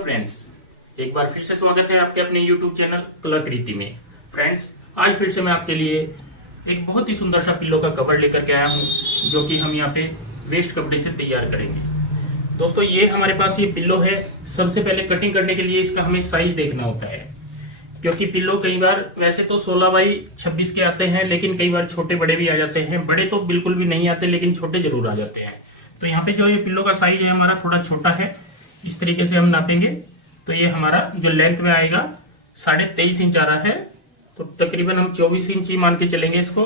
Friends, एक बार फिर से स्वागत है आपके अपने YouTube चैनल कलाकृति में। फ्रेंड्स, आज फिर से मैं आपके लिए एक बहुत ही सुंदर सा पिल्लो का कवर लेकर के आया हूँ, जो कि हम यहाँ पे वेस्ट कपड़े से तैयार करेंगे। दोस्तों, ये हमारे पास ये पिल्लो है। सबसे पहले कटिंग करने के लिए इसका हमें साइज देखना होता है, क्योंकि पिल्लो कई बार वैसे तो 16 बाई 26 के आते हैं, लेकिन कई बार छोटे बड़े भी आ जाते हैं। बड़े तो बिल्कुल भी नहीं आते, लेकिन छोटे जरूर आ जाते हैं। तो यहाँ पे जो ये पिल्लो का साइज है हमारा थोड़ा छोटा है। इस तरीके से हम नापेंगे तो ये हमारा जो लेंथ में आएगा 23.5 इंच आ रहा है। तो तकरीबन हम 24 इंच ही मान के चलेंगे इसको।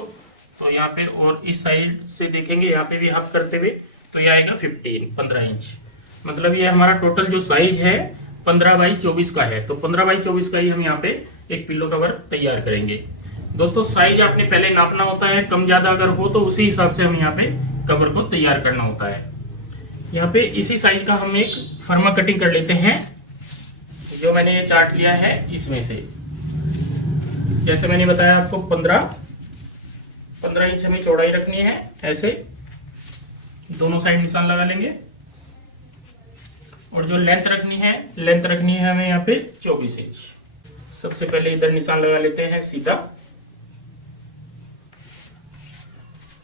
तो यहाँ पे और इस साइड से देखेंगे, यहाँ पे भी हाफ करते हुए, तो ये आएगा 15 इंच। मतलब ये हमारा टोटल जो साइज है 15 बाई 24 का है। तो 15 बाई 24 का ही हम यहाँ पे एक पिल्लो कवर तैयार करेंगे। दोस्तों, साइज आपने पहले नापना होता है, कम ज्यादा अगर हो तो उसी हिसाब से हम यहाँ पे कवर को तैयार करना होता है। यहाँ पे इसी साइज का हम एक फर्मा कटिंग कर लेते हैं। जो मैंने ये चार्ट लिया है इसमें से, जैसे मैंने बताया आपको 15 इंच हमें चौड़ाई रखनी है। ऐसे दोनों साइड निशान लगा लेंगे। और जो लेंथ रखनी है हमें यहाँ पे 24 इंच। सबसे पहले इधर निशान लगा लेते हैं सीधा।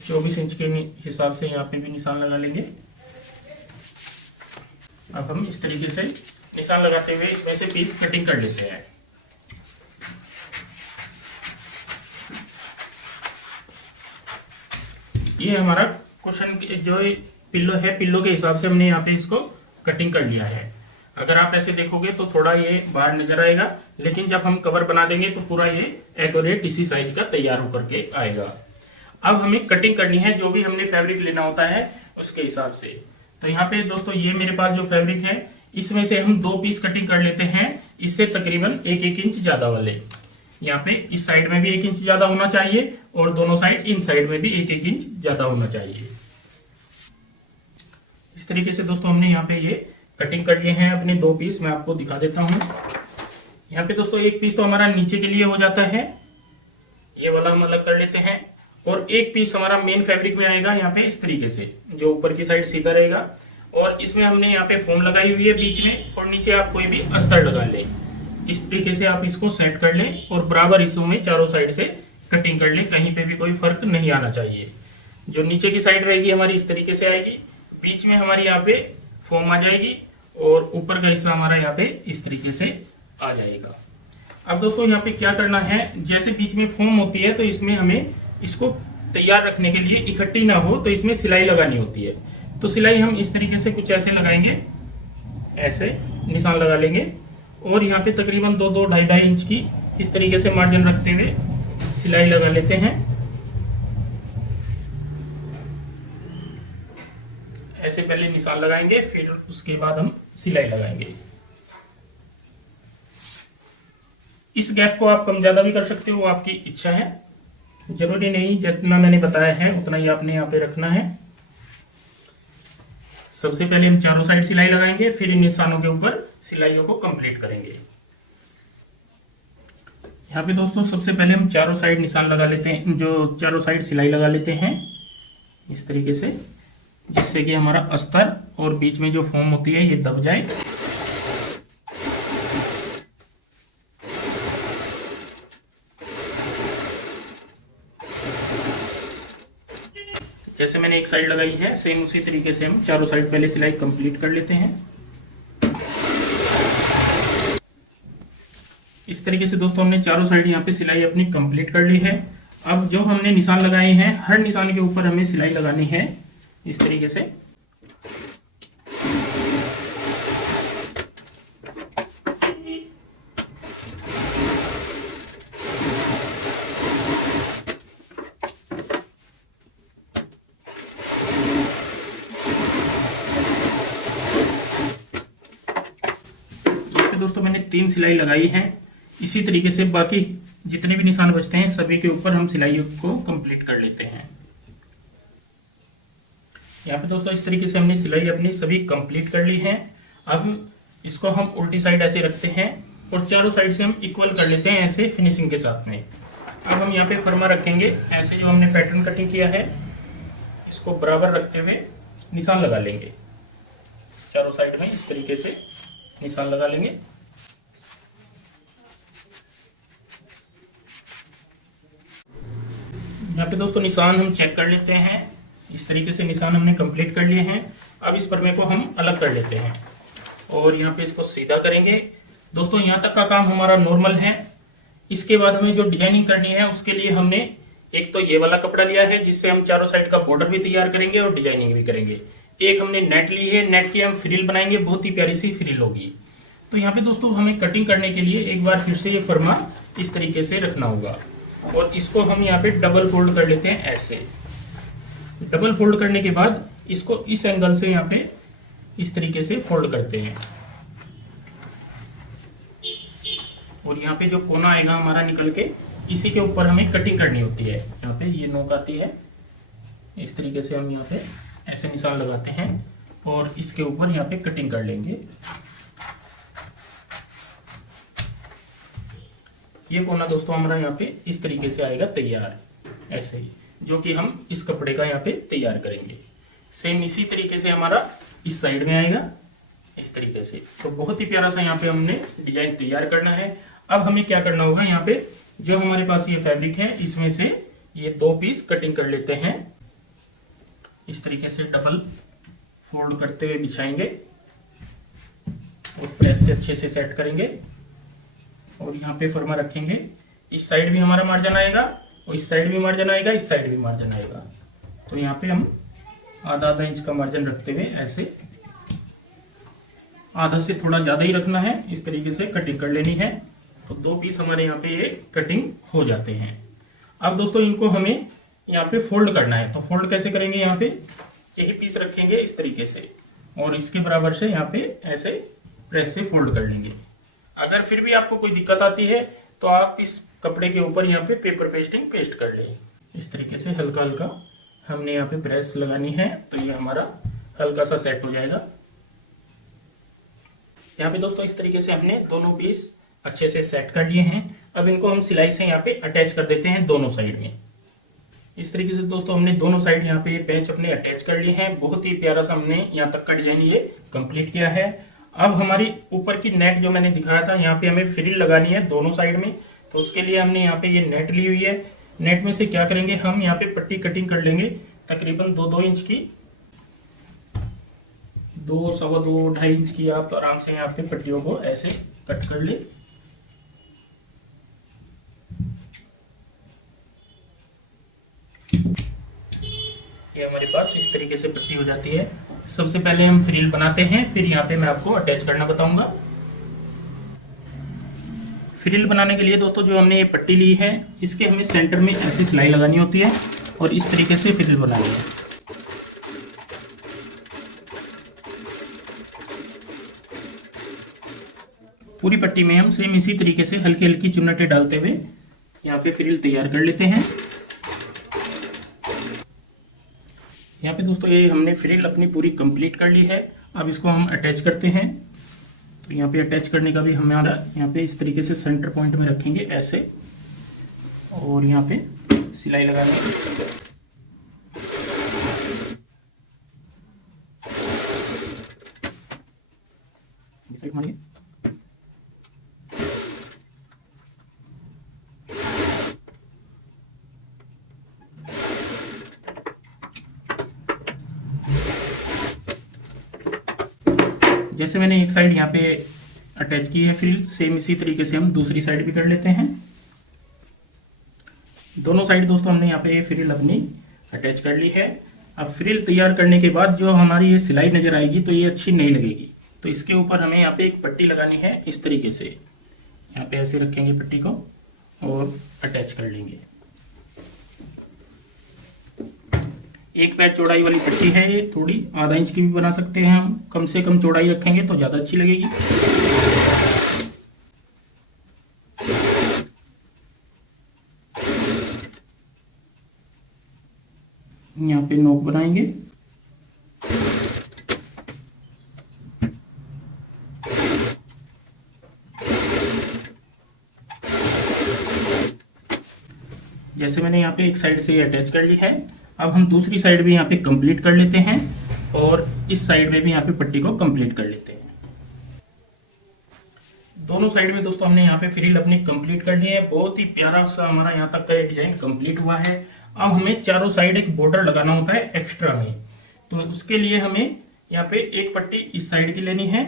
24 इंच के हिसाब से यहाँ पे भी निशान लगा लेंगे। अब हम इस तरीके से निशान लगाते हुए इसमें से पीस कटिंग कर लेते हैं। ये हमारा कुशन जो पिल्लो है, पिल्लो के हिसाब से हमने यहाँ पे इसको कटिंग कर लिया है। अगर आप ऐसे देखोगे तो थोड़ा ये बाहर नजर आएगा, लेकिन जब हम कवर बना देंगे तो पूरा ये एक्यूरेट इसी साइज का तैयार होकर के आएगा। अब हमें कटिंग करनी है, जो भी हमने फैब्रिक लेना होता है उसके हिसाब से। तो यहाँ पे दोस्तों, ये मेरे पास जो फैब्रिक है इसमें से हम 2 पीस कटिंग कर लेते हैं। इससे तकरीबन 1-1 इंच ज्यादा वाले। यहाँ पे इस साइड में भी 1 इंच ज्यादा होना चाहिए और दोनों साइड इन साइड में भी 1-1 इंच ज्यादा होना चाहिए। इस तरीके से दोस्तों हमने यहाँ पे ये कटिंग कर लिए हैं अपने 2 पीस। मैं आपको दिखा देता हूँ। यहाँ पे दोस्तों 1 पीस तो हमारा नीचे के लिए हो जाता है, ये वाला हम अलग कर लेते हैं। और 1 पीस हमारा मेन फैब्रिक में आएगा यहाँ पे इस तरीके से, जो ऊपर की साइड सीधा रहेगा। और इसमें हमने यहाँ पे फोम लगाई हुई है बीच में, और नीचे आप कोई भी अस्तर लगा लें। इस तरीके से आप इसको सेट कर लें और बराबर हिस्सों में चारों साइड से कटिंग कर लें। कहीं पे भी कोई फर्क नहीं आना चाहिए। जो नीचे की साइड रहेगी हमारी इस तरीके से आएगी, बीच में हमारी यहाँ पे फोम आ जाएगी और ऊपर का हिस्सा हमारा यहाँ पे इस तरीके से आ जाएगा। अब दोस्तों यहाँ पे क्या करना है, जैसे बीच में फोम होती है तो इसमें हमें इसको तैयार रखने के लिए इकट्ठी ना हो तो इसमें सिलाई लगानी होती है। तो सिलाई हम इस तरीके से कुछ ऐसे लगाएंगे, ऐसे निशान लगा लेंगे। और यहाँ पे तकरीबन 2-2.5 इंच की इस तरीके से मार्जिन रखते हुए सिलाई लगा लेते हैं। ऐसे पहले निशान लगाएंगे, फिर उसके बाद हम सिलाई लगाएंगे। इस गैप को आप कम ज्यादा भी कर सकते हो, आपकी इच्छा है। जरूरी नहीं जितना मैंने बताया है उतना ही आपने यहाँ पे रखना है। सबसे पहले हम चारों साइड सिलाई लगाएंगे, फिर इन निशानों के ऊपर सिलाइयों को कंप्लीट करेंगे। यहाँ पे दोस्तों सबसे पहले हम चारों साइड निशान लगा लेते हैं, जो चारों साइड सिलाई लगा लेते हैं इस तरीके से, जिससे कि हमारा अस्तर और बीच में जो फोम होती है ये दब जाए। जैसे मैंने एक साइड लगाई है, सेम उसी तरीके से हम चारों साइड पहले सिलाई कंप्लीट कर लेते हैं। इस तरीके से दोस्तों हमने चारों साइड यहाँ पे सिलाई अपनी कंप्लीट कर ली है। अब जो हमने निशान लगाए हैं, हर निशान के ऊपर हमें सिलाई लगानी है इस तरीके से। दोस्तों मैंने 3 सिलाई लगाई है। इसी तरीके से बाकी जितने भी निशान बचते हैं सभी के ऊपर हम सिलाइयों को कंप्लीट कर लेते हैं। यहाँ पे दोस्तों इस तरीके से हमने सिलाई अपनी सभी कंप्लीट कर ली है। अब इसको हम उल्टी साइड ऐसे रखते हैं और चारों साइड से हम इक्वल कर लेते हैं ऐसे फिनिशिंग के साथ में। अब हम यहाँ पे फर्मा रखेंगे, ऐसे जो हमने पैटर्न कटिंग किया है इसको बराबर रखते हुए निशान लगा लेंगे चारों साइड में इस तरीके से। निशान लगा लेंगे। यहाँ पे दोस्तों निशान हम चेक कर लेते हैं। इस तरीके से निशान हमने कंप्लीट कर लिए हैं। अब इस परमे को हम अलग कर लेते हैं और यहाँ पे इसको सीधा करेंगे। दोस्तों यहाँ तक का काम हमारा नॉर्मल है। इसके बाद हमें जो डिजाइनिंग करनी है उसके लिए हमने एक तो ये वाला कपड़ा लिया है जिससे हम चारों साइड का बॉर्डर भी तैयार करेंगे और डिजाइनिंग भी करेंगे। एक हमने नेट ली है, नेट की हम फ्रिल बनाएंगे, बहुत ही प्यारी सी फ्रिल होगी। तो यहाँ पे दोस्तों हमें कटिंग करने के लिए एक बार फिर से ये फरमा इस तरीके से रखना होगा और इसको हम यहाँ पे डबल फोल्ड कर लेते हैं। ऐसे डबल फोल्ड करने के बाद इसको इस एंगल से यहाँ पे इस तरीके से फोल्ड करते हैं और यहाँ पे जो कोना आएगा हमारा निकल के इसी के ऊपर हमें कटिंग करनी होती है। यहाँ पे ये नोक आती है, इस तरीके से हम यहाँ पे ऐसे निशान लगाते हैं और इसके ऊपर यहाँ पे कटिंग कर लेंगे। ये कोना दोस्तों हमारा यहाँ पे इस तरीके से आएगा तैयार, ऐसे ही, जो कि हम इस कपड़े का यहाँ पे तैयार करेंगे। सेम इसी तरीके से हमारा इस साइड में आएगा इस तरीके से। तो बहुत ही प्यारा सा यहाँ पे हमने डिजाइन तैयार करना है। अब हमें क्या करना होगा, यहाँ पे जो हमारे पास ये फैब्रिक है इसमें से ये 2 पीस कटिंग कर लेते हैं। इस तरीके से डबल फोल्ड करते हुए बिछाएंगे और प्रेस से अच्छे से सेट करेंगे और यहाँ पे फरमा रखेंगे। इस साइड भी हमारा मार्जिन आएगा और इस साइड भी मार्जिन आएगा, इस साइड भी मार्जिन आएगा। तो यहाँ पे हम आधा इंच का मार्जिन रखते हुए ऐसे आधा से थोड़ा ज्यादा ही रखना है, इस तरीके से कटिंग कर लेनी है। तो 2 पीस हमारे यहाँ पे ये कटिंग हो जाते हैं। अब दोस्तों इनको हमें यहाँ पे फोल्ड करना है। तो फोल्ड कैसे करेंगे, यहाँ पे यही पीस रखेंगे इस तरीके से और इसके बराबर से यहाँ पे ऐसे प्रेस से फोल्ड कर लेंगे। अगर फिर भी आपको कोई दिक्कत आती है तो आप इस कपड़े के ऊपर यहाँ पे पेपर पेस्टिंग पेस्ट कर लें। इस तरीके से हल्का हल्का हमने यहाँ पे प्रेस लगानी है तो ये हमारा हल्का सा सेट हो जाएगा। यहाँ पे दोस्तों इस तरीके से हमने दोनों पीस अच्छे से सेट कर लिए हैं। अब इनको हम सिलाई से यहाँ पे अटैच कर देते हैं दोनों साइड में। इस तरीके से दोस्तों हमने दोनों साइड यहाँ पे पेंच अपने अटैच कर लिए हैं। बहुत ही प्यारा सा हमने यहाँ तक का डिजाइन ये कंप्लीट किया है। अब हमारी ऊपर की नेट जो मैंने दिखाया था, यहाँ पे हमें फ्रिल लगानी है दोनों साइड में। तो उसके लिए हमने यहाँ पे ये नेट ली हुई है। नेट में से क्या करेंगे, हम यहाँ पे पट्टी कटिंग कर लेंगे तकरीबन 2-2 इंच की, 2, सवा 2, 2.5 इंच की। आप आराम से यहाँ पे पट्टियों को ऐसे कट कर ले। ये हमारे पास इस तरीके से पट्टी हो जाती है। सबसे पहले हम फ्रिल बनाते हैं, फिर यहाँ पे मैं आपको अटैच करना बताऊंगा। फ्रिल बनाने के लिए दोस्तों जो हमने ये पट्टी ली है इसके हमें सेंटर में ऐसी सिलाई लगानी होती है और इस तरीके से फ्रिल बनानी है। पूरी पट्टी में हम सेम इसी तरीके से हल्की हल्की चुन्नटें डालते हुए यहाँ पे फ्रिल तैयार कर लेते हैं। यहाँ पे दोस्तों ये हमने फ्रिल अपनी पूरी कंप्लीट कर ली है। अब इसको हम अटैच करते हैं। तो यहाँ पे अटैच करने का भी हमारा यहाँ पे इस तरीके से सेंटर पॉइंट में रखेंगे ऐसे और यहाँ पे सिलाई लगाएंगे। जैसे मैंने एक साइड यहाँ पे अटैच की है फ्रिल, सेम इसी तरीके से हम दूसरी साइड भी कर लेते हैं। दोनों साइड दोस्तों हमने यहाँ पे फ्रिल अपनी अटैच कर ली है। अब फ्रिल तैयार करने के बाद जो हमारी ये सिलाई नजर आएगी तो ये अच्छी नहीं लगेगी। तो इसके ऊपर हमें यहाँ पे एक पट्टी लगानी है इस तरीके से। यहाँ पे ऐसे रखेंगे पट्टी को और अटैच कर लेंगे। 1 पैर चौड़ाई वाली पट्टी है ये, थोड़ी आधा इंच की भी बना सकते हैं हम। कम से कम चौड़ाई रखेंगे तो ज्यादा अच्छी लगेगी। यहाँ पे नोक बनाएंगे। जैसे मैंने यहाँ पे एक साइड से अटैच कर ली है, अब हम दूसरी साइड भी यहाँ पे कंप्लीट कर लेते हैं और इस साइड में भी यहाँ पे पट्टी को कंप्लीट कर लेते हैं। दोनों साइड में दोस्तों हमने यहाँ पे फ्रिल अपनी कंप्लीट कर ली है। बहुत ही प्यारा सा हमारा यहाँ तक का ये डिजाइन कंप्लीट हुआ है। अब हमें चारों साइड एक बॉर्डर लगाना होता है एक्स्ट्रा में, तो उसके लिए हमें यहाँ पे एक पट्टी इस साइड की लेनी है,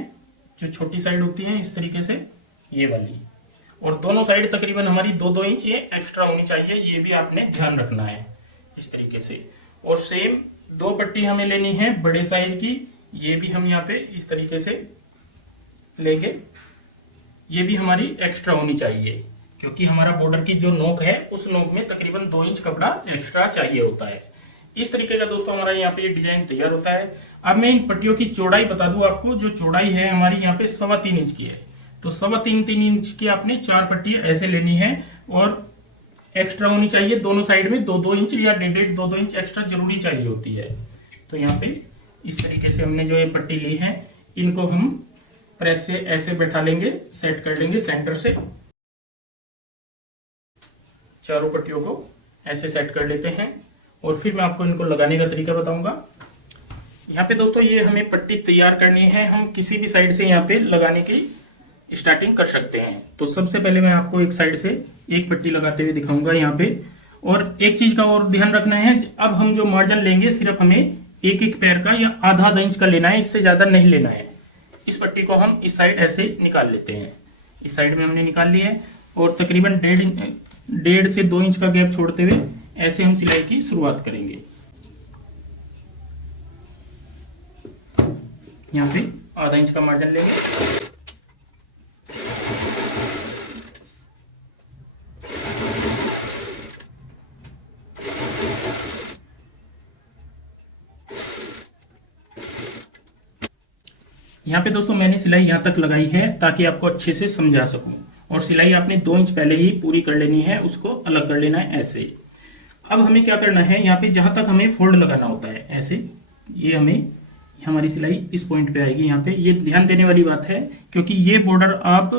जो छोटी साइड होती है इस तरीके से, ये वाली, और दोनों साइड तकरीबन हमारी 2-2 इंच ये एक्स्ट्रा होनी चाहिए, ये भी आपने ध्यान रखना है इस तरीके से। और सेम 2 पट्टी हमें लेनी है बड़े साइज की, ये भी हम यहाँ पे इस तरीके से लेंगे, ये भी हमारी एक्स्ट्रा होनी चाहिए, क्योंकि हमारा बॉर्डर की जो नोक है उस नोक में तकरीबन 2 इंच कपड़ा एक्स्ट्रा चाहिए होता है। इस तरीके का दोस्तों हमारा यहाँ पे ये डिजाइन तैयार होता है। अब मैं इन पट्टियों की चौड़ाई बता दूं आपको, जो चौड़ाई है हमारी यहाँ पे 3.25 इंच की है, तो 3.25 इंच की आपने 4 पट्टी ऐसे लेनी है, और एक्स्ट्रा होनी चाहिए दोनों साइड में 2-2 इंच या 1.5-2 इंच एक्स्ट्रा जरूरी चाहिए होती है। तो यहाँ पे इस तरीके से हमने जो ये पट्टी ली है, इनको हम प्रेस से ऐसे बैठा लेंगे, सेट कर लेंगे सेंटर से, चारों पट्टियों को ऐसे सेट कर लेते हैं, और फिर मैं आपको इनको लगाने का तरीका बताऊंगा। यहाँ पे दोस्तों ये हमें पट्टी तैयार करनी है, हम किसी भी साइड से यहाँ पे लगाने की स्टार्टिंग कर सकते हैं। तो सबसे पहले मैं आपको एक साइड से एक पट्टी लगाते हुए दिखाऊंगा यहाँ पे। और एक चीज का और ध्यान रखना है, अब हम जो मार्जिन लेंगे सिर्फ हमें एक पैर का या आधा इंच का लेना है, इससे ज्यादा नहीं लेना है। इस पट्टी को हम इस साइड ऐसे निकाल लेते हैं, इस साइड में हमने निकाल लिया है, और तकरीबन 1.5 से 2 इंच का गैप छोड़ते हुए ऐसे हम सिलाई की शुरुआत करेंगे। यहाँ पे आधा इंच का मार्जिन लेंगे, यहाँ पे दोस्तों मैंने सिलाई यहाँ तक लगाई है ताकि आपको अच्छे से समझा सकूं, और सिलाई आपने 2 इंच पहले ही पूरी कर लेनी है, उसको अलग कर लेना है ऐसे। अब हमें क्या करना है, यहाँ पे जहां तक हमें फोल्ड लगाना होता है ऐसे, ये हमें हमारी सिलाई इस पॉइंट पे आएगी। यहाँ पे ये ध्यान देने वाली बात है, क्योंकि ये बॉर्डर आप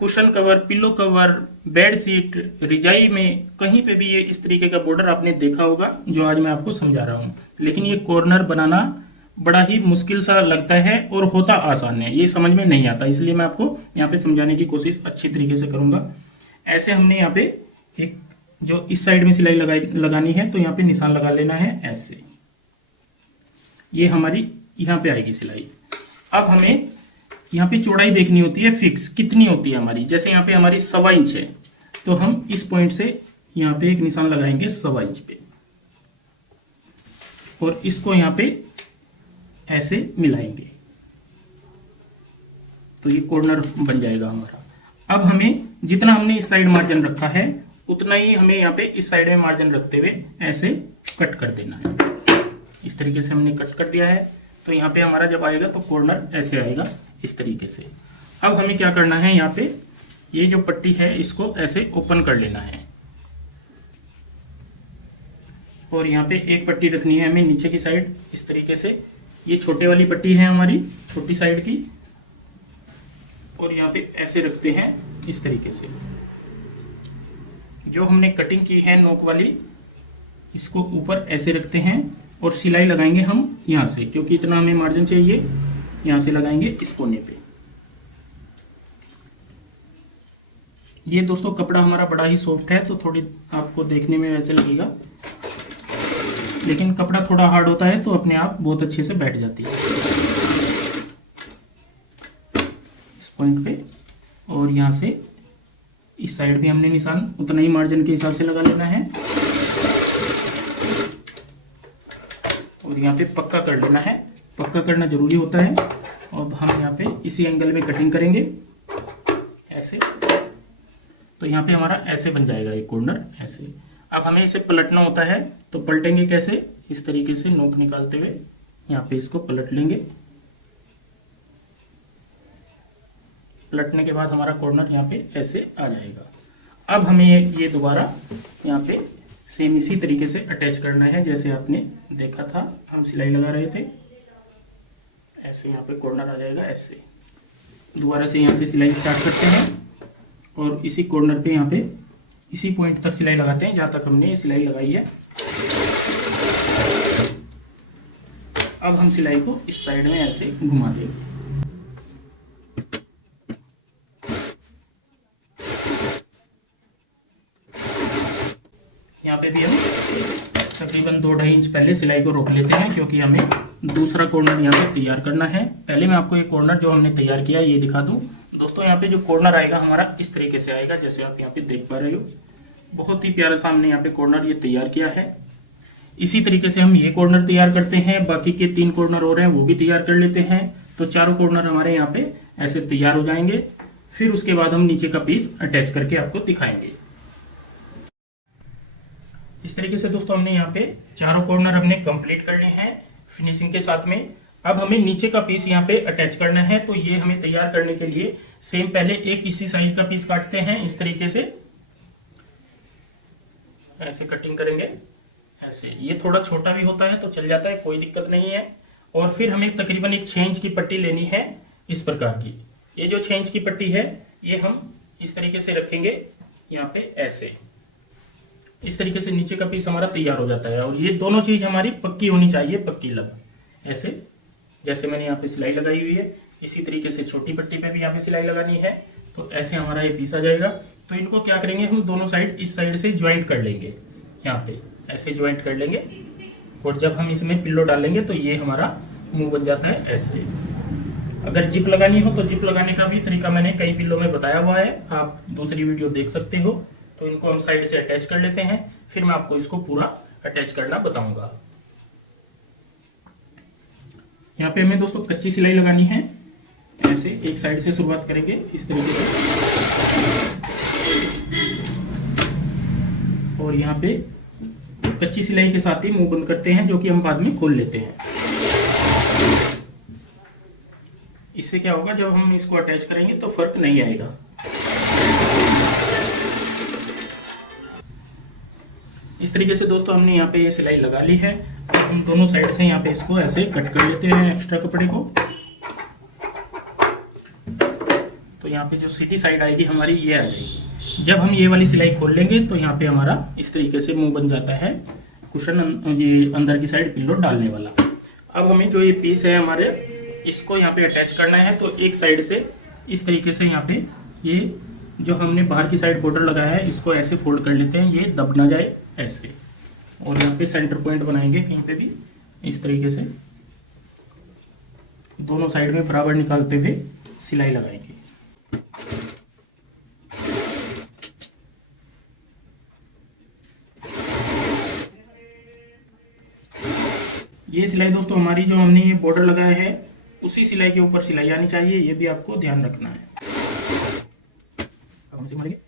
cushion cover, pillow cover, bed sheet, रिजाई में कहीं पे भी ये इस तरीके का बॉर्डर आपने देखा होगा जो आज मैं आपको समझा रहा हूँ। लेकिन ये कॉर्नर बनाना बड़ा ही मुश्किल सा लगता है और होता आसान है, ये समझ में नहीं आता, इसलिए मैं आपको यहाँ पे समझाने की कोशिश अच्छी तरीके से करूंगा। ऐसे हमने यहाँ पे एक जो इस साइड में सिलाई लगानी है, तो यहाँ पे निशान लगा लेना है ऐसे, ये हमारी यहाँ पे आएगी सिलाई। अब हमें यहाँ पे चौड़ाई देखनी होती है फिक्स, कितनी होती है हमारी, जैसे यहाँ पे हमारी 1.25 इंच है, तो हम इस पॉइंट से यहाँ पे एक निशान लगाएंगे 1.25 इंच पे, और इसको यहाँ पे ऐसे मिलाएंगे, तो ये कॉर्नर बन जाएगा हमारा। अब हमें जितना हमने इस साइड मार्जिन रखा है उतना ही हमें यहाँ पे इस साइड में मार्जिन रखते हुए ऐसे कट कर देना है। इस तरीके से हमने कट कर दिया है, तो यहाँ पे हमारा जब आएगा तो कॉर्नर ऐसे आएगा इस तरीके से। अब हमें क्या करना है, यहाँ पे ये जो पट्टी है इसको ऐसे ओपन कर लेना है, और यहाँ पे एक पट्टी रखनी है हमें नीचे की साइड इस तरीके से, ये छोटे वाली पट्टी है हमारी छोटी साइड की, और यहाँ पे ऐसे रखते हैं इस तरीके से। जो हमने कटिंग की है नोक वाली, इसको ऊपर ऐसे रखते हैं, और सिलाई लगाएंगे हम यहाँ से, क्योंकि इतना हमें मार्जिन चाहिए, यहाँ से लगाएंगे इस कोने पे। ये दोस्तों कपड़ा हमारा बड़ा ही सॉफ्ट है, तो थोड़ी आपको देखने में वैसे लगेगा, लेकिन कपड़ा थोड़ा हार्ड होता है तो अपने आप बहुत अच्छे से बैठ जाती है इस पॉइंट पे। और यहाँ से इस साइड भी हमने निशान उतना ही मार्जिन के हिसाब से लगा लेना है, और यहाँ पे पक्का कर लेना है, पक्का करना जरूरी होता है। अब हम यहाँ पे इसी एंगल में कटिंग करेंगे ऐसे, तो यहाँ पे हमारा ऐसे बन जाएगा एक कॉर्नर ऐसे। अब हमें इसे पलटना होता है, तो पलटेंगे कैसे, इस तरीके से नोक निकालते हुए यहाँ पे इसको पलट लेंगे। पलटने के बाद हमारा कॉर्नर यहाँ पे ऐसे आ जाएगा। अब हमें ये दोबारा यहाँ पे सेम इसी तरीके से अटैच करना है, जैसे आपने देखा था हम सिलाई लगा रहे थे, ऐसे यहाँ पे कॉर्नर आ जाएगा ऐसे। दोबारा से यहाँ से सिलाई स्टार्ट करते हैं, और इसी कॉर्नर पे यहाँ पे इसी पॉइंट तक सिलाई लगाते हैं जहाँ तक हमने ये सिलाई लगाई है। अब हम सिलाई को इस साइड में ऐसे घुमा देंगे। यहाँ पे भी हम तकरीबन 2-2.5 इंच पहले सिलाई को रोक लेते हैं, क्योंकि हमें दूसरा कॉर्नर यहाँ पे तैयार करना है। पहले मैं आपको ये कॉर्नर जो हमने तैयार किया ये दिखा दूं। दोस्तों यहाँ पे जो कॉर्नर आएगा हमारा इस तरीके से आएगा, जैसे आप यहाँ पे देख पा रहे हो। बहुत ही प्यारा सा हमने यहाँ पे कॉर्नर ये तैयार किया है। इसी तरीके से हम ये कॉर्नर तैयार करते हैं, बाकी के 3 कॉर्नर हो रहे हैं वो भी तैयार कर लेते हैं। तो चारों कॉर्नर हमारे यहाँ पे ऐसे तैयार हो जाएंगे। फिर उसके बाद हम नीचे का पीस अटैच करके आपको दिखाएंगे। इस तरीके से दोस्तों हमने यहाँ पे चारों कॉर्नर हमने कंप्लीट कर लिए हैं फिनिशिंग के साथ में। अब हमें नीचे का पीस यहाँ पे अटैच करना है। तो ये हमें तैयार करने के लिए सेम पहले एक इसी साइज का पीस काटते हैं, इस तरीके से ऐसे कटिंग करेंगे। ऐसे ये थोड़ा छोटा भी होता है तो चल जाता है, कोई दिक्कत नहीं है। और फिर हमें तकरीबन एक 6 इंच की पट्टी लेनी है इस प्रकार की। ये जो 6 इंच की पट्टी है ये हम इस तरीके से रखेंगे यहाँ पे ऐसे। इस तरीके से नीचे का पीस हमारा तैयार हो जाता है। और ये दोनों चीज हमारी पक्की होनी चाहिए, पक्की लग। ऐसे जैसे मैंने यहाँ पे सिलाई लगाई हुई है, इसी तरीके से छोटी पट्टी पे भी यहाँ पे सिलाई लगानी है। तो ऐसे हमारा ये पीस आ जाएगा। तो इनको क्या करेंगे, हम दोनों साइड इस साइड से ज्वाइंट कर लेंगे, यहाँ पे ऐसे ज्वाइंट कर लेंगे। और जब हम इसमें पिल्लो डालेंगे तो ये हमारा मुंह बन जाता है ऐसे। अगर जिप लगानी हो तो जिप लगाने का भी तरीका मैंने कई पिल्लों में बताया हुआ है, आप दूसरी वीडियो देख सकते हो। तो इनको हम साइड से अटैच कर लेते हैं, फिर मैं आपको इसको पूरा अटैच करना बताऊंगा। यहाँ पे हमें दोस्तों कच्ची सिलाई लगानी है। ऐसे एक साइड से शुरुआत करेंगे इस तरीके से, और यहाँ पे कच्ची सिलाई के साथ ही मुंह बंद करते हैं, जो कि हम बाद में खोल लेते हैं। इससे क्या होगा, जब हम इसको अटैच करेंगे तो फर्क नहीं आएगा। इस तरीके से दोस्तों हमने यहाँ पे ये सिलाई लगा ली है। हम दोनों साइड से यहाँ पे इसको ऐसे कट कर लेते हैं एक्स्ट्रा कपड़े को। तो यहाँ पे जो सीधी साइड आएगी हमारी ये आ जाएगी। जब हम ये वाली सिलाई खोल लेंगे तो यहाँ पे हमारा इस तरीके से मुंह बन जाता है कुशन, ये अंदर की साइड पिल्लो डालने वाला। अब हमें जो ये पीस है हमारे, इसको यहाँ पे अटैच करना है। तो एक साइड से इस तरीके से यहाँ पे ये जो हमने बाहर की साइड बॉर्डर लगाया है इसको ऐसे फोल्ड कर लेते हैं, ये दब ना जाए ऐसे। और यहाँ पे सेंटर पॉइंट बनाएंगे कहीं पे भी इस तरीके से, दोनों साइड में बराबर निकालते हुए सिलाई लगाएंगे। ये सिलाई दोस्तों हमारी जो हमने ये बॉर्डर लगाया है उसी सिलाई के ऊपर सिलाई आनी चाहिए, ये भी आपको ध्यान रखना है। अब हम इसे मारेंगे।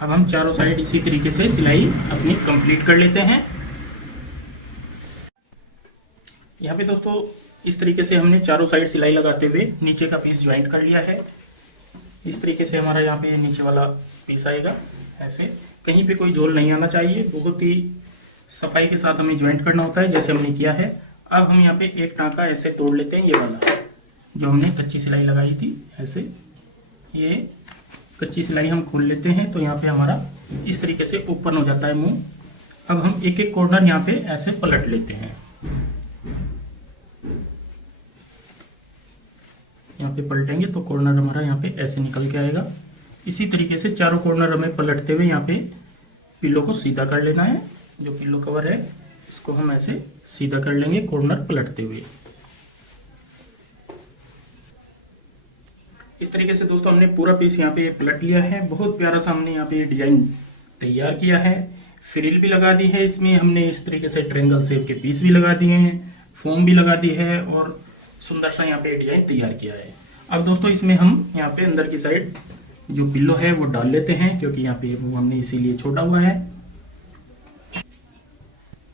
अब हम चारों साइड इसी तरीके से सिलाई अपनी कंप्लीट कर लेते हैं। यहाँ पे दोस्तों इस तरीके से हमने चारों साइड सिलाई लगाते हुए नीचे का पीस ज्वाइंट कर लिया है। इस तरीके से हमारा यहाँ पे नीचे वाला पीस आएगा ऐसे, कहीं पे कोई झोल नहीं आना चाहिए। बहुत ही सफाई के साथ हमें ज्वाइंट करना होता है जैसे हमने किया है। अब हम यहाँ पे एक टाँका ऐसे तोड़ लेते हैं, ये वाला जो हमने कच्ची सिलाई लगाई थी ऐसे, ये कच्ची सिलाई हम खोल लेते हैं। तो यहाँ पे हमारा इस तरीके से ओपन हो जाता है मुंह। अब हम एक एक कॉर्नर यहाँ पे ऐसे पलट लेते हैं, यहाँ पे पलटेंगे तो कॉर्नर हमारा यहाँ पे ऐसे निकल के आएगा। इसी तरीके से चारों कॉर्नर हमें पलटते हुए यहाँ पे पिल्लो को सीधा कर लेना है। जो पिल्लो कवर है इसको हम ऐसे सीधा कर लेंगे कॉर्नर पलटते हुए। इस तरीके से दोस्तों हमने पूरा पीस यहाँ पे पलट लिया है। बहुत प्यारा सा हमने यहाँ पे डिजाइन तैयार किया है। फ्रिल भी लगा दी है इसमें हमने, इस तरीके से ट्रायंगल शेप के पीस भी लगा दिए हैं, फोम भी लगा दी है और सुंदर सा यहाँ पे डिजाइन तैयार किया है। अब दोस्तों इसमें हम यहाँ पे अंदर की साइड जो पिल्लो है वो डाल लेते हैं, क्योंकि यहाँ पे वो हमने इसीलिए छोड़ा हुआ है।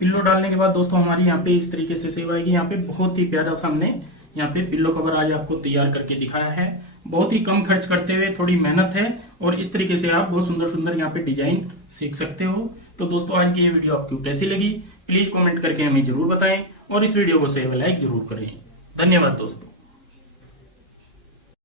पिल्लो डालने के बाद दोस्तों हमारी यहाँ पे इस तरीके से सेव आएगी। यहाँ पे बहुत ही प्यारा सा हमने यहाँ पे पिल्लो कवर आज आपको तैयार करके दिखाया है। बहुत ही कम खर्च करते हुए, थोड़ी मेहनत है और इस तरीके से आप बहुत सुंदर सुंदर यहाँ पे डिजाइन सीख सकते हो। तो दोस्तों आज की ये वीडियो आपको कैसी लगी प्लीज कमेंट करके हमें जरूर बताएं और इस वीडियो को शेयर व लाइक जरूर करें। धन्यवाद दोस्तों।